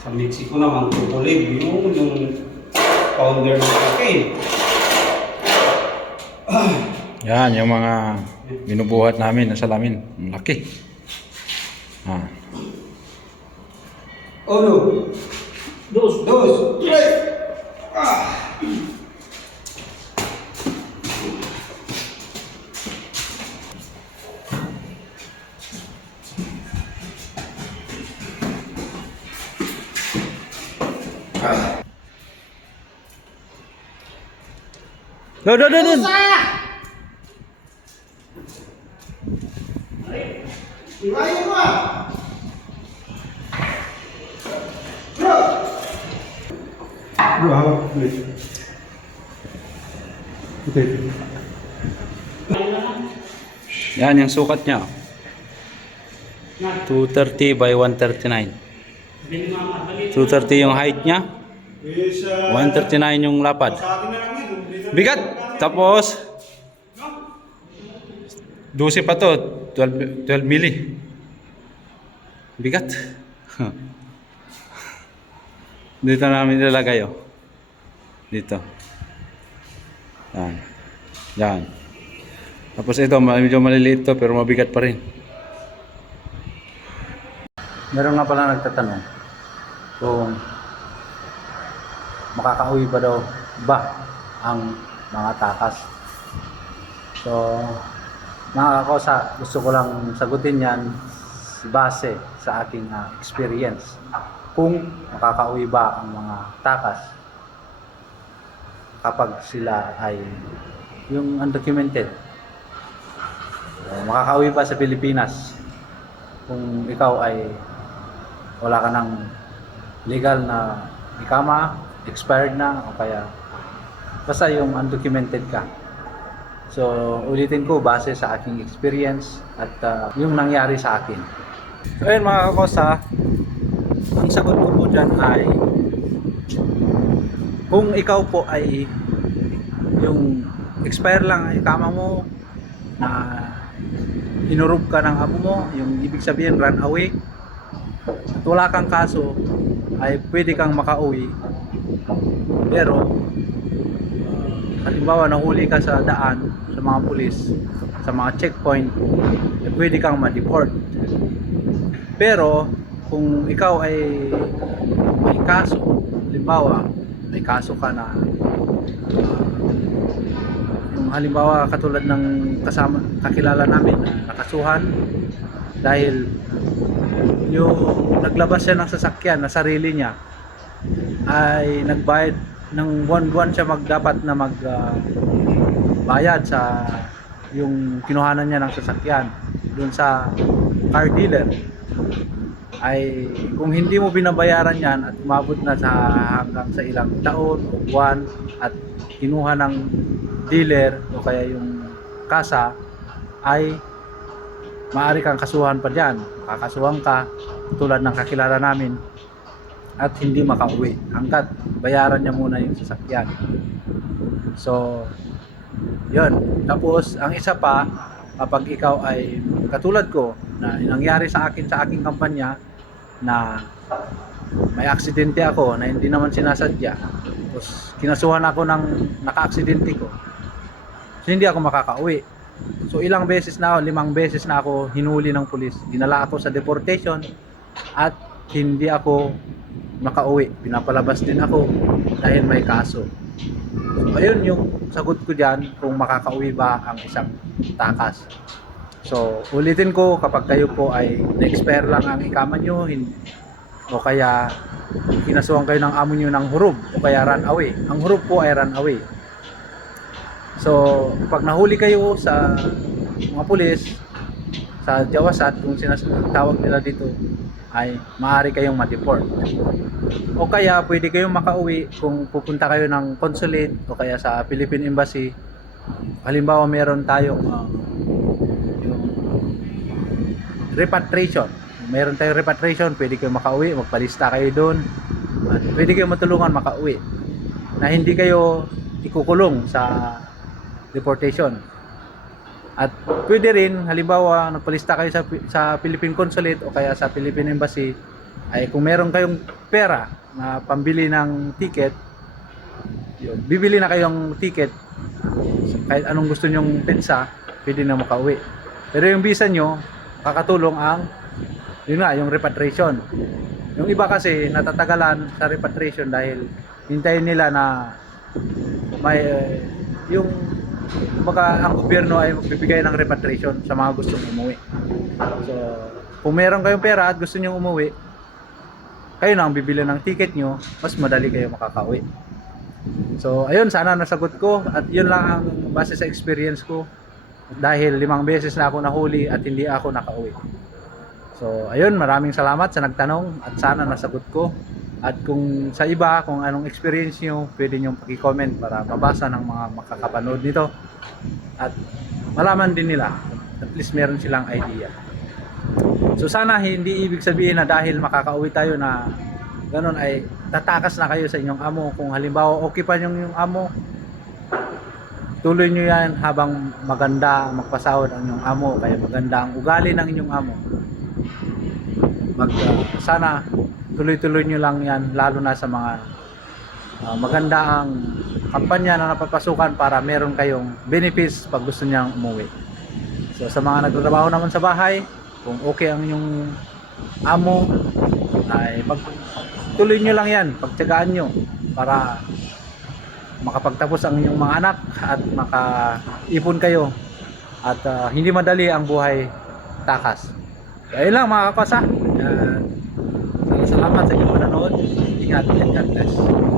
Sa Mexico naman, tutulig yung founder ng cocaine. Yan, yung mga binubuhat namin na salamin. Ang laki. Ah. Uno, dos, tres. Doon. Iwain mo ah! Bro! Bro, hawak. Okay. Yan, yung sukat niya. 230 by 139. 230 yung height niya. 139 yung lapad. Bigat! Tapos 12 pa to. 12 mili. Bigat. Dito namin nilagay oh. Dito. Yan. Yan. Tapos ito, medyo maliliit to pero mabigat pa rin. Meron nga pala nagtatanong kung makakauwi pa daw ba ang mga takas. So, mga kakosa, gusto ko lang sagutin yan base sa aking experience. Kung makakauwi ba ang mga takas kapag sila ay yung undocumented. So, makakauwi ba sa Pilipinas kung ikaw ay wala ka ng legal na ikama, expired na, o kaya basta yung undocumented ka. So, ulitin ko base sa aking experience at yung nangyari sa akin. So, ayun mga kakosa, ang sagot ko po dyan ay kung ikaw po ay yung expire lang ang ikama mo na hinurog ka ng amo mo, yung ibig sabihin run away, at wala kang kaso, ay pwede kang makauwi. Pero halimbawa nahuli ka sa daan sa mga pulis, sa mga checkpoint, ay pwede kang ma-deport. Pero kung ikaw ay may kaso, halimbawa may kaso ka na yung halimbawa katulad ng kakilala namin na nakasuhan dahil yung naglabas siya ng sasakyan na sarili niya ay nagbayad ng buwan-buwan siya dapat na bayad sa yung kinuhanan niya ng sasakyan dun sa car dealer. Ay kung hindi mo binabayaran yan at umabot na sa hanggang sa ilang taon o buwan at kinuha ng dealer o kaya yung kasa, ay maaari kang kasuhan pa dyan. Kakasuhan ka tulad ng kakilala namin at hindi makauwi hanggat bayaran niya muna yung sasakyan. So yun. Tapos ang isa pa, kapag ikaw ay katulad ko na nangyari sa akin sa aking kampanya na may aksidente ako na hindi naman sinasadya, tapos kinasuhan ako ng naka-aksidente ko, so hindi ako makakauwi. So ilang beses na ako, 5 beses na ako hinuli ng pulis, dinala ako sa deportation at hindi ako makauwi, pinapalabas din ako dahil may kaso. So ayun yung sagot ko dyan kung makakauwi ba ang isang takas. So ulitin ko, kapag kayo po ay na-expire lang ang ikama nyo o kaya kinasuhan kayo ng amo nyo ng hurub o kaya run away. Ang hurub po ay run away. So pag nahuli kayo sa mga pulis sa Jawasat, kung sinasawag nila dito, ay maaari kayong ma-deport. O kaya pwede kayong makauwi kung pupunta kayo ng consulate o kaya sa Philippine Embassy. Halimbawa meron tayong yung repatriation. Meron tayong repatriation, pwede kayong makauwi, magpalista kayo doon. At pwede kayong matulungan makauwi na hindi kayo ikukulong sa deportation. At pwede rin, halimbawa nagpalista kayo sa Philippine Consulate o kaya sa Philippine Embassy, ay kung meron kayong pera na pambili ng ticket, yun, bibili na kayong ticket. So, kahit anong gusto nyong pensa, pwede na makauwi. Pero yung visa nyo, kakatulong ang yun nga, yung repatriation. Yung iba kasi natatagalan sa repatriation dahil hintayin nila na may yung baka ang gobyerno ay magbibigay ng repatriation sa mga gustong umuwi. So, kung meron kayong pera at gusto niyo umuwi, kayo na ang bibili ng ticket nyo, mas madali kayo makakauwi. So, ayun, sana nasagot ko at yun lang ang base sa experience ko dahil 5 beses na ako nahuli at hindi ako nakauwi. So, ayun, maraming salamat sa nagtanong at sana nasagot ko. At kung sa iba, kung anong experience nyo, pwede nyo paki-comment para mabasa ng mga makakapanood nito. At malaman din nila, at least meron silang idea. So sana hindi ibig sabihin na dahil makakauwi tayo na ganun ay tatakas na kayo sa inyong amo. Kung halimbawa okay pa yung amo, tuloy nyo yan habang maganda magpasahod ang inyong amo, kaya maganda ang ugali ng inyong amo. Sana tuloy-tuloy nyo lang yan, lalo na sa mga maganda ang kampanya na napapasukan para meron kayong benefits pag gusto niyang umuwi. So sa mga nagtatrabaho naman sa bahay, kung okay ang inyong amo, ay tuloy nyo lang yan, pagtiyagaan nyo para makapagtapos ang inyong mga anak at makaipon kayo at hindi madali ang buhay takas. So, ayun lang mga kakwasa. Salamat sa inyong panonood. Ingat and God bless.